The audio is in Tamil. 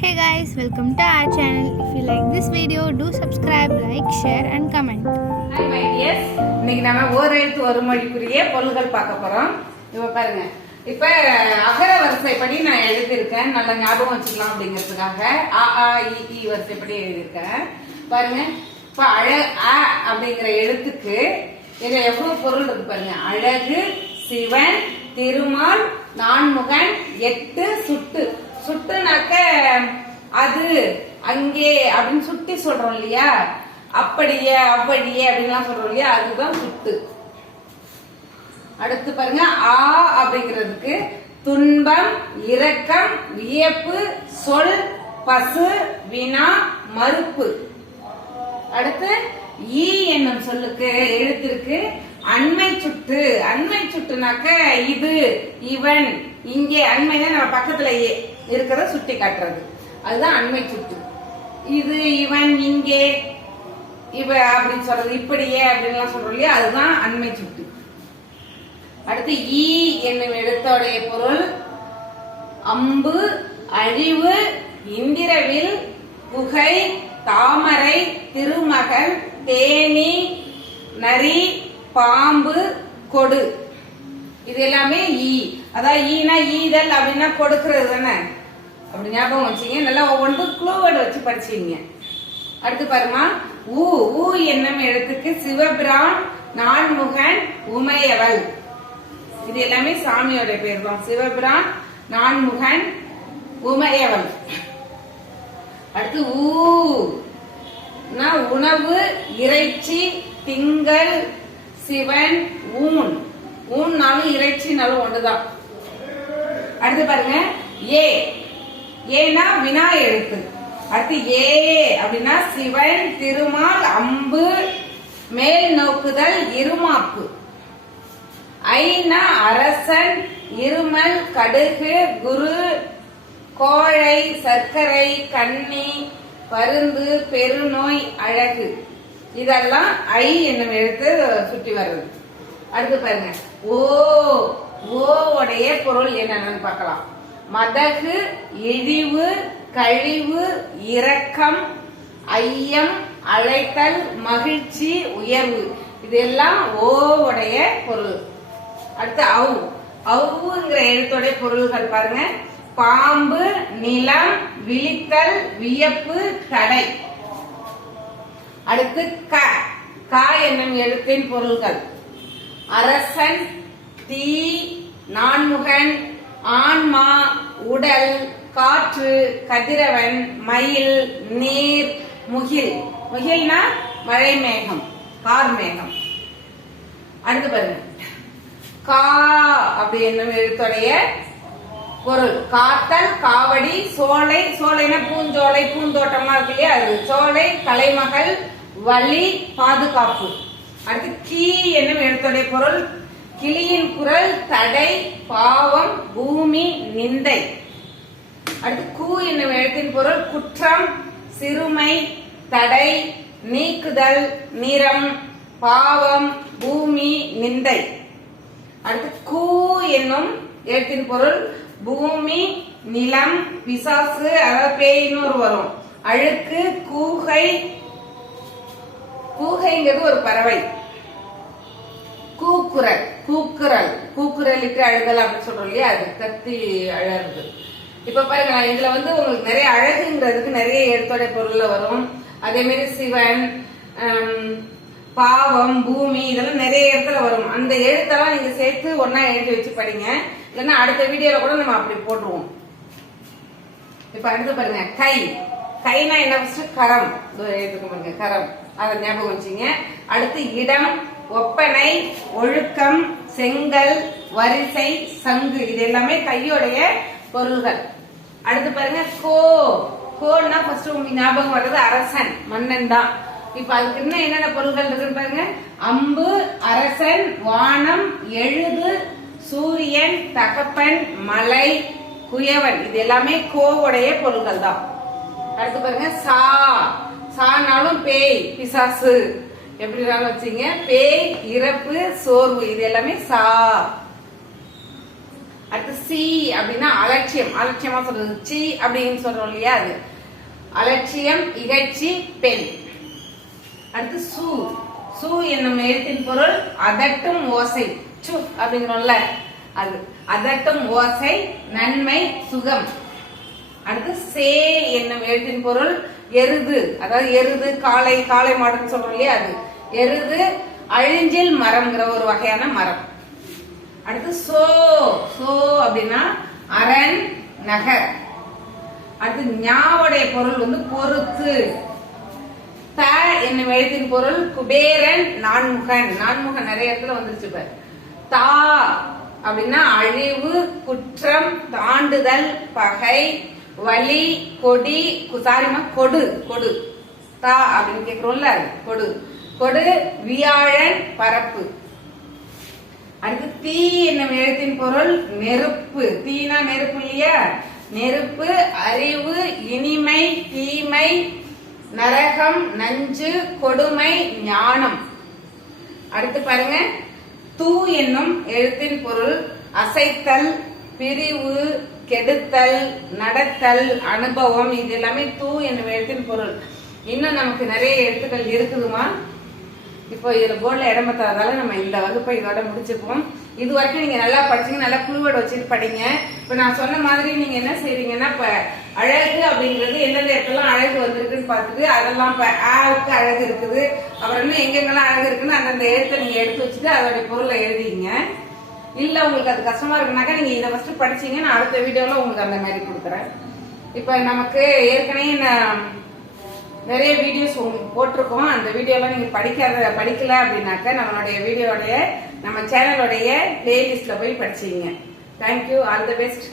Hey guys welcome to our channel if you like this video do subscribe like share and comment hi my dears இன்னைக்கு நம்ம ஓர் எழுத்து ஒரு மொழிக்குரிய பொருள்கள் பார்க்க போறோம். இப்போ பாருங்க. இப்ப அகர வரிசைப்படி நான் எழுதியிருக்கேன். நல்லா ஞாபகம் வச்சுக்கலாம் அப்படிங்கிறதுக்காக. அ ஆ இ ஈ வரிசைப்படி எழுதியிருக்கேன் பாருங்க. இப்ப அழ அ அப்படிங்கிற எழுத்துக்கு இதுல எவ்வளவு பொருள் இருக்கு பாருங்க. அழகு சிவன் திருமால் நான்முகன் எட்டு சுட்டு. சுட்டுனாக்க அது அங்கே அப்படின்னு சுட்டி சொல்றோம் இல்லையா? அப்படியே அவ்வழியே அப்படின்லாம் சொல்றோம் இல்லையா? அதுதான் சுட்டு. அடுத்து பாருங்க ஆ அப்படிங்கிறதுக்கு துன்பம் இரக்கம் வியப்பு சொல் பசு வினா மறுப்பு. அடுத்து ஈ என்னும் சொல்லுக்கு எழுத்திருக்கு அண்மை சுட்டு. அண்மை சுட்டுனாக்க இது இவன். இங்கே அண்மைனா நம்ம பக்கத்துலயே இருக்கிறத சுட்டி காட்டுறது. அதுதான் அண்மை சுட்டு. இது இவன் இங்கே இவ அப்படின்னு சொல்றது இப்படியே அப்படின்லாம் சொல்றோம் இல்லையா? அதுதான் அண்மை சுட்டு. அடுத்து ஈ என்னும் எழுத்தோடைய பொருள் அம்பு அழிவு இந்திரவில் புகை தாமரை திருமகள் தேனி நரி பாம்பு கொடு. இது எல்லாமே ஈ. அதாவது ஈனா ஈதல் அப்படின்னா கொடுக்கிறது தானே? அப்படி ஞாபகம் வச்சீங்க நல்லா ஒவ்வொன்றும் க்ளூவேர்டு வச்சு படிச்சீங்க அடுத்து பாருமா ஊ ஊ என்னும் எழுத்துக்கு சிவபிரான் நான்முகன் உமையவள். இது எல்லாமே சாமியோட பேர் தான். சிவபிரான் நான்முகன் உமையவள். அடுத்து ஊ. உணவு இறைச்சி திங்கள் சிவன் ஊன். ஊன்னாலும் இறைச்சினாலும் ஒன்றுதான் அடுத்து பாருங்க. ஏ. ஏனா வினா எழுத்து. அடுத்து ஏ அப்படின்னா சிவன் திருமால் அம்பு மேல் நோக்குதல் இருமாப்பு. ஐனா அரசன் இருமல் கடுகு குரு கோழை சர்க்கரை கன்னி பருந்து பெருநோய் அழகு. இதெல்லாம் ஐ என்னும் எழுத்து சுற்றி வருது. அடுத்து பாருங்க. ஓ ஓ உடைய பொருள் என்னன்னு பார்க்கலாம். மதகு இழிவு கழிவு இரக்கம் ஐயம் அழைத்தல் மகிழ்ச்சி உயர்வு. இதெல்லாம் ஓவுடைய பொருள். அடுத்து அவு அவுங்கிற எழுத்துடைய பொருள்கள் பாருங்க. பாம்பு நிலம் விழித்தல் வியப்பு தடை. அடுத்து க. க என்னும் எழுத்தின் பொருள்கள். அரசன் தீ நான்முகன் ஆன்மா உடல் காற்று கதிரவன் மயில் நீர் முகில். முகில்னா மழை மேகம் கார் மேகம் அடுத்து பாருங்க. கா அப்படி என்ன எழுத்துடைய பொருள். காத்தல் காவடி சோலை. சோலைனா பூஞ்சோலை பூந்தோட்டமா இருக்கு இல்லையா? அது சோலை கலைமகள் வலி பாதுகாப்பு. அடுத்து கீ என்னும் எழுத்துடைய பொருள். கிளியின் குரல் தடை பாவம் பூமி நிந்தை. அடுத்து கூ என்னும் எழுத்தின் பொருள் குற்றம் சிறுமை தடை நீக்குதல் நிறம் பாவம் பூமி நிந்தை. அடுத்து கூ என்னும் எழுத்தின் பொருள் பூமி நிலம் பிசாசு அதாவது பேயினூர் வரும். அழுக்கு கூகை கூகைங்கிறது ஒரு பறவை. கூக்குரல் கூக்குரல் கூக்குரலுக்கு அழுகல் அப்படின்னு சொல்றோம் இல்லையா? அது கத்தி அழகுது இப்ப பாருங்க இதுல வந்து உங்களுக்கு நிறைய அழகுங்கிறதுக்கு நிறைய எழுத்தோட பொருள்ல வரும். அதே மாதிரி சிவன் பாவம் பூமி இதெல்லாம் நிறைய இடத்துல வரும். அந்த எழுத்தெல்லாம் நீங்க சேர்த்து ஒன்னா எழுதி வச்சு படிங்க. இல்லைன்னா அடுத்த வீடியோல கூட நம்ம அப்படி போட்டுருவோம். இப்ப அடுத்து பாருங்க கை. கைனா என்ன ஃபர்ஸ்ட் கரம். இதோ எழுதுக்கு பாருங்க கரம். அதை ஞாபகம் வச்சுங்க. அடுத்து இடம் ஒப்பனை ஒழுக்கம் செங்கல் வரிசை சங்கு இது எல்லாமே கையோடைய பொருள்கள். அடுத்து பாருங்க கோ. கோன்னா ஃபர்ஸ்ட் உங்களுக்கு ஞாபகம் வர்றது அரசன் மன்னன் தான். இப்ப அதுக்கு இன்னும் என்னென்ன பொருள்கள் இருக்குன்னு பாருங்க. அம்பு அரசன் வானம் எழுது சூரியன் தகப்பன் மலை குயவன். இது எல்லாமே கோவுடைய பொருள்கள் தான். அடுத்து பாருங்க சா. சானாலும் பேய் பிசாசு. எப்படினாலும் வச்சுங்க? பேய் இறப்பு சோர்வு இது எல்லாமே சா. அடுத்து சி அப்படின்னா அலட்சியம். அலட்சியமா சொல்றது சி அப்படின்னு சொல்றோம் இல்லையா அது? அலட்சியம் இகழ்ச்சி பெண். அடுத்து சு. சு என்னும் எழுத்தின் பொருள் அதட்டும் ஓசை. சு அப்படிங்கிறோம்ல அது. அதட்டும் ஓசை நன்மை சுகம். அடுத்து சே என்னும் எழுத்தின் பொருள் எருது. அதாவது எருது காளை காளை மாடுன்னு சொல்றோம் இல்லையா அது? எருது அழிஞ்சில் மரம்ங்கிற ஒரு வகையான மரம். அடுத்து சோ சோ அப்படின்னா அரண் நகர். அடுத்து ஞாவுடைய பொருள் வந்து பொறுத்து. த என்னும் எழுத்தின் பொருள் குபேரன் நான்முகன். நான்முகன் நிறைய இடத்துல வந்துருச்சு பாரு. தா அப்படின்னா அழிவு குற்றம் தாண்டுதல் பகை வலி கொடி குசாரிமா கொடு கொடு. தா அப்படின்னு கேட்கிறோம்ல அது, கொடு. கொடு வியாழன் பரப்பு. அடுத்து தீ என்னும் எழுத்தின் பொருள் நெருப்பு. தீனா நெருப்பு இல்லையா? நெருப்பு அறிவு இனிமை தீமை நரகம் நஞ்சு கொடுமை ஞானம். அடுத்து பாருங்க. தூ என்னும் எழுத்தின் பொருள் அசைத்தல் பிரிவு கெடுத்தல் நடத்தல் அனுபவம். இது எல்லாமே தூ என்னும் எழுத்தின் பொருள். இன்னும் நமக்கு நிறைய எழுத்துக்கள் இருக்குதுமா? இப்போ இதுல போர்டில் இடம் பத்தாதால நம்ம இந்த வகுப்பை இதோட முடிச்சுப்போம். இது வரைக்கும் நீங்க நல்லா படிச்சீங்க நல்லா குழுவோட வச்சுட்டு படிங்க. இப்போ நான் சொன்ன மாதிரி நீங்க என்ன செய்றீங்கன்னா இப்ப அழகு அப்படிங்கிறது எந்தெந்த இடத்துலாம் அழகு வந்திருக்குன்னு பார்த்துட்டு அதெல்லாம் இப்போ ஆவுக்கு அழகு இருக்குது. அப்புறம் எங்கெங்கெல்லாம் அழகு இருக்குன்னு அந்தந்த எழுத்தை நீங்க எடுத்து வச்சுட்டு அதோடைய பொருளை எழுதிங்க. இல்ல உங்களுக்கு அது கஷ்டமா இருக்குனாக்கா நீங்க இதை ஃபர்ஸ்ட் படிச்சீங்க நான் அடுத்த வீடியோல உங்களுக்கு அந்த மாதிரி கொடுக்குறேன். இப்போ நமக்கு ஏற்கனவே நான் நிறைய வீடியோஸ் உங்களுக்கு போட்டிருக்கோம். அந்த வீடியோலாம் நீங்க படிக்காத படிக்கல அப்படின்னாக்க நம்மளுடைய வீடியோடைய நம்ம சேனலோடைய பிளேலிஸ்ட்ல போய் படிச்சீங்க தேங்க்யூ ஆல் தி பெஸ்ட்